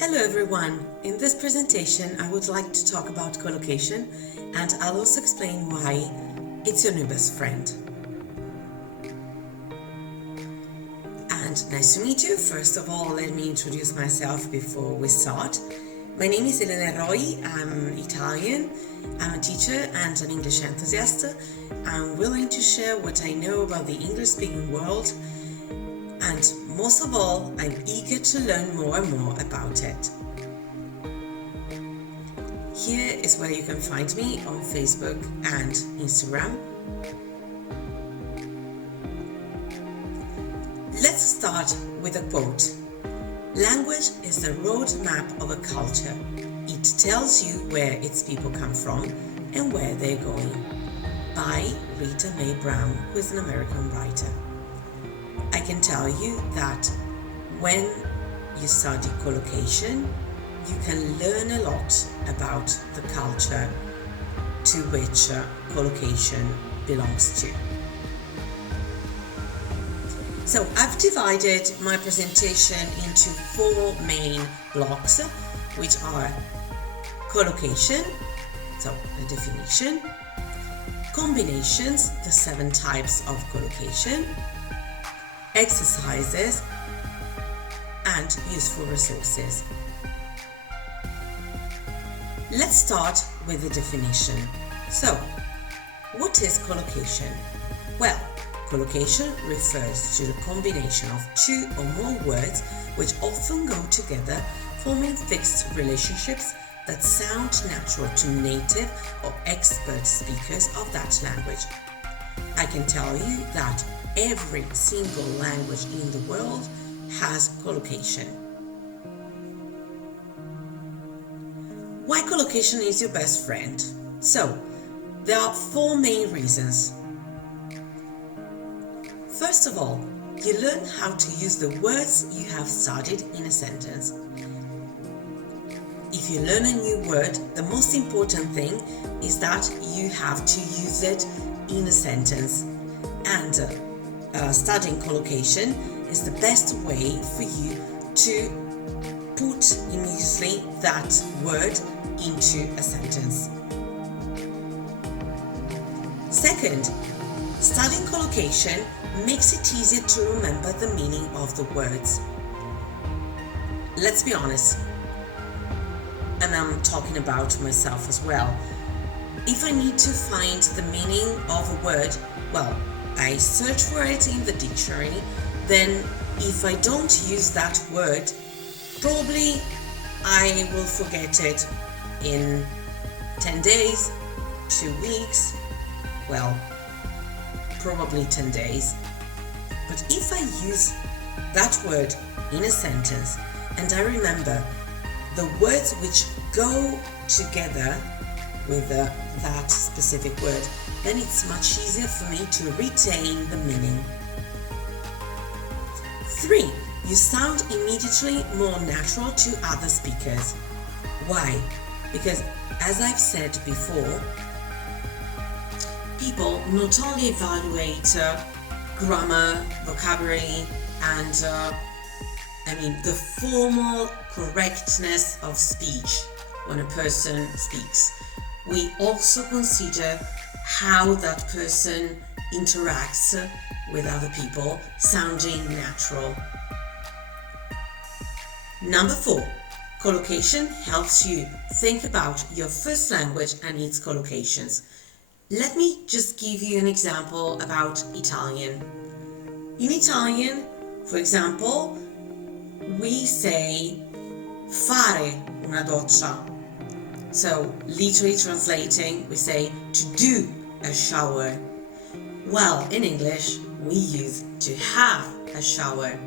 Hello everyone! In this presentation I would like to talk about collocation, and I'll also explain why it's your new best friend. And nice to meet you. First of all, let me introduce myself before we start. My name is Elena Roy, I'm Italian, I'm a teacher and an English enthusiast. I'm willing to share what I know about the English-speaking world, and most of all, I'm eager to learn more and more about it. Here is where you can find me on Facebook and Instagram. Let's start with a quote. Language is the roadmap of a culture. It tells you where its people come from and where they're going. By Rita Mae Brown, who is an American writer. I can tell you that when you study collocation, you can learn a lot about the culture to which collocation belongs to. So I've divided my presentation into four main blocks, which are collocation, so the definition, combinations, the 7 types of collocation, exercises, and useful resources. Let's start with the definition. So, what is collocation? Well, collocation refers to the combination of 2 or more words which often go together, forming fixed relationships that sound natural to native or expert speakers of that language. I can tell you that every single language in the world has collocation. Why collocation is your best friend? So, there are 4 main reasons. First of all, you learn how to use the words you have studied in a sentence. If you learn a new word, the most important thing is that you have to use it in a sentence. And studying collocation is the best way for you to put immediately that word into a sentence. Second, studying collocation makes it easier to remember the meaning of the words. Let's be honest, and I'm talking about myself as well. If I need to find the meaning of a word, well, I search for it in the dictionary. Then if I don't use that word, probably I will forget it in 10 days, 2 weeks, well, probably 10 days. But if I use that word in a sentence and I remember the words which go together with that specific word, then it's much easier for me to retain the meaning. 3. You sound immediately more natural to other speakers. Why? Because, as I've said before, people not only evaluate grammar, vocabulary, and the formal correctness of speech when a person speaks. We also consider how that person interacts with other people, sounding natural. Number 4, collocation helps you think about your first language and its collocations. Let me just give you an example about Italian. In Italian, for example, we say fare una doccia. So, literally translating, we say to do a shower. Well, in English, we use to have a shower.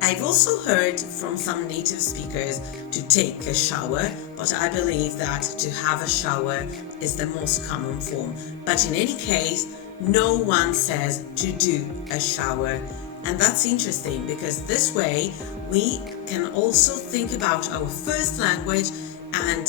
I've also heard from some native speakers to take a shower, but I believe that to have a shower is the most common form. But in any case, no one says to do a shower. And that's interesting because this way we can also think about our first language and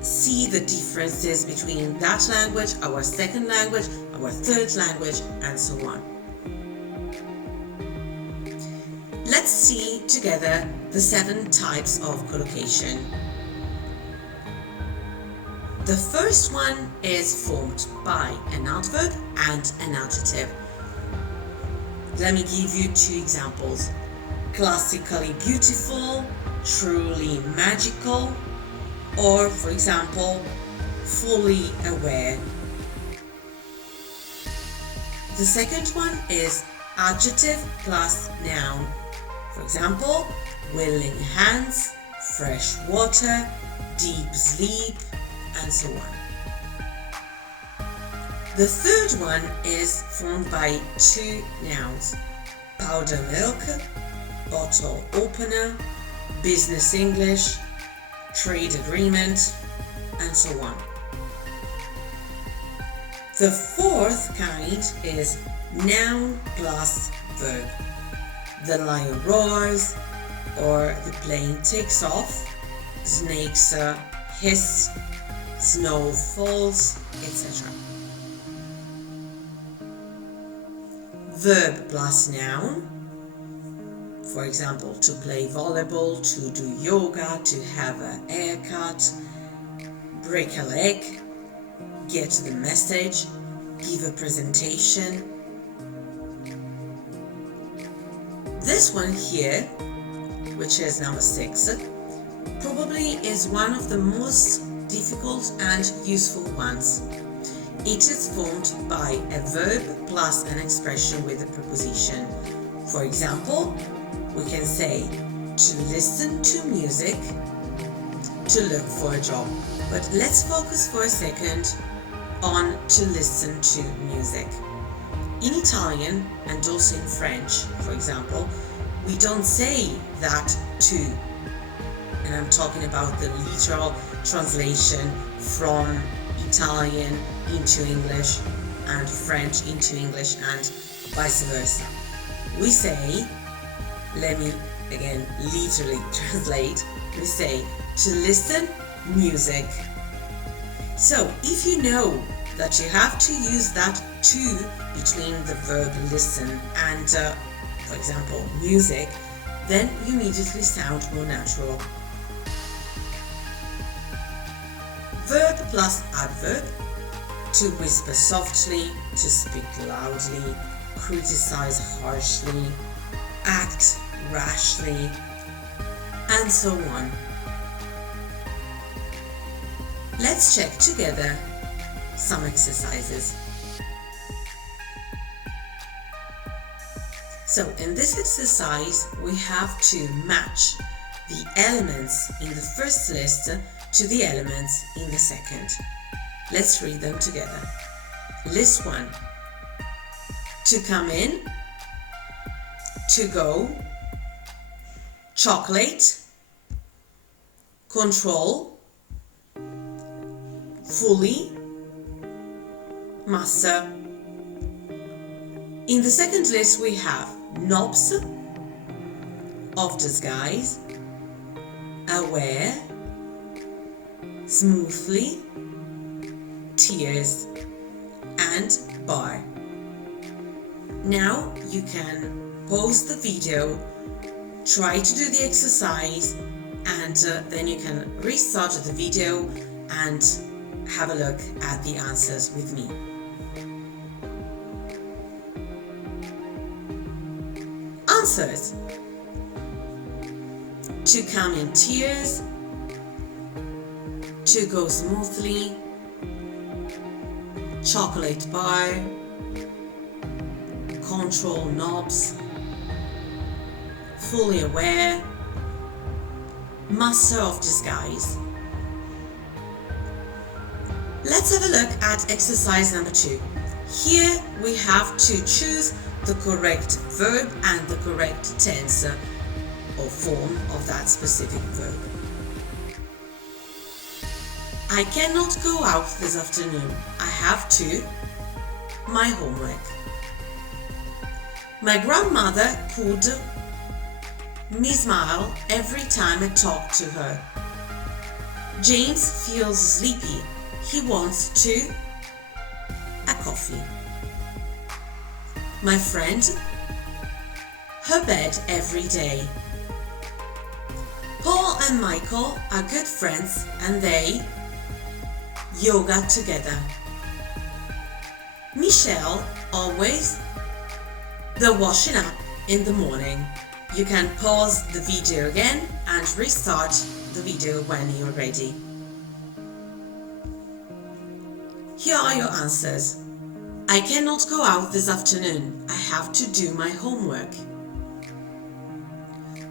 see the differences between that language, our second language, our third language, and so on. let's see together the 7 types of collocation. The first one is formed by an adverb and an adjective. Let me give you 2 examples. Classically beautiful, truly magical, or for example, fully aware. The second one is adjective plus noun. For example, willing hands, fresh water, deep sleep, and so on. The third one is formed by 2 nouns. Powder milk, bottle opener, business English, trade agreement, and so on. The fourth kind is noun plus verb. The lion roars, or the plane takes off, snakes hiss, snow falls, etc. Verb plus noun. For example, to play volleyball, to do yoga, to have a haircut, break a leg, get the message, give a presentation. This one here, which is number 6, probably is one of the most difficult and useful ones. It is formed by a verb plus an expression with a preposition. For example, we can say to listen to music, to look for a job. But let's focus for a second on to listen to music. In Italian and also in French, for example, we don't say that to. And I'm talking about the literal translation from Italian into English and French into English and vice versa. We say, let me again literally translate, we say to listen music. So if you know that you have to use that to between the verb listen and for example music, then you immediately sound more natural. Verb plus adverb. To whisper softly, to speak loudly, criticize harshly, act rashly, and so on. Let's check together some exercises. So in this exercise, we have to match the elements in the first list to the elements in the second. Let's read them together. List 1. To come in, to go, chocolate, control, fully, massa. In the second list we have knobs, of disguise, aware, smoothly, tears, and bar. Now you can pause the video, try to do the exercise, and then you can restart the video and have a look at the answers with me. Answers: to come in tears, to go smoothly, chocolate bar, control knobs, fully aware, master of disguise. Let's have a look at exercise number 2. Here we have to choose the correct verb and the correct tense or form of that specific verb. I cannot go out this afternoon. I have to. My homework. My grandmother could me smile every time I talk to her. James feels sleepy. He wants a coffee. My friend her bed every day. Paul and Michael are good friends and they yoga together. Michelle always the washing up in the morning. You can pause the video again and restart the video when you're ready. Here are your answers. I cannot go out this afternoon. I have to do my homework.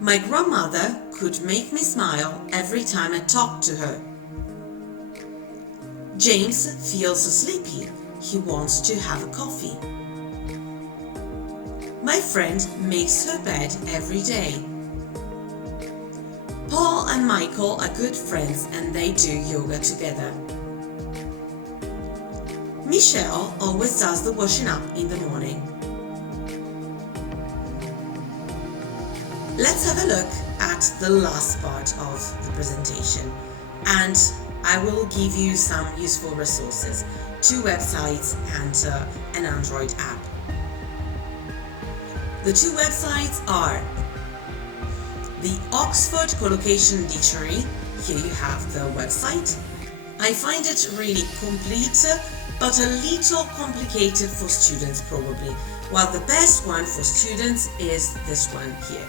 My grandmother could make me smile every time I talk to her. James feels sleepy. He wants to have a coffee. My friend makes her bed every day. Paul and Michael are good friends and they do yoga together. Michelle always does the washing up in the morning. Let's have a look at the last part of the presentation, and I will give you some useful resources, 2 websites and an Android app. The 2 websites are the Oxford Collocation Dictionary. Here you have the website. I find it really complete, but a little complicated for students probably, while the best one for students is this one here.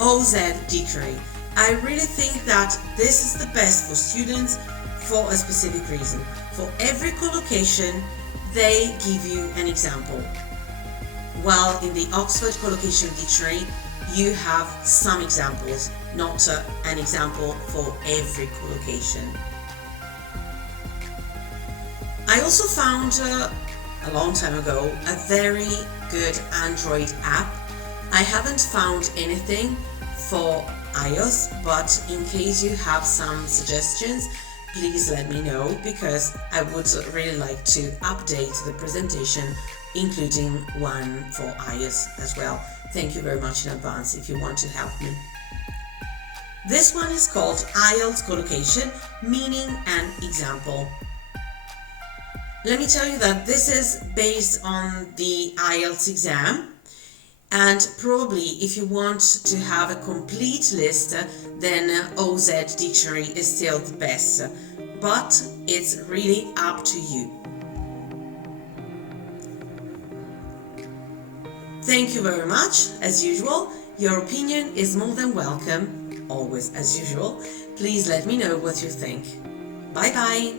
OZ Dictionary. I really think that this is the best for students for a specific reason. For every collocation, they give you an example. While in the Oxford Collocation Dictionary, you have some examples, not an example for every collocation. I also found a long time ago a very good Android app. I haven't found anything for iOS, but in case you have some suggestions, please let me know, because I would really like to update the presentation, including one for iOS as well. Thank you very much in advance if you want to help me. This one is called IELTS Collocation, meaning an example. Let me tell you that this is based on the IELTS exam, and probably if you want to have a complete list, then OZ Dictionary is still the best, but it's really up to you. Thank you very much. As usual, your opinion is more than welcome, always as usual. Please let me know what you think. Bye bye!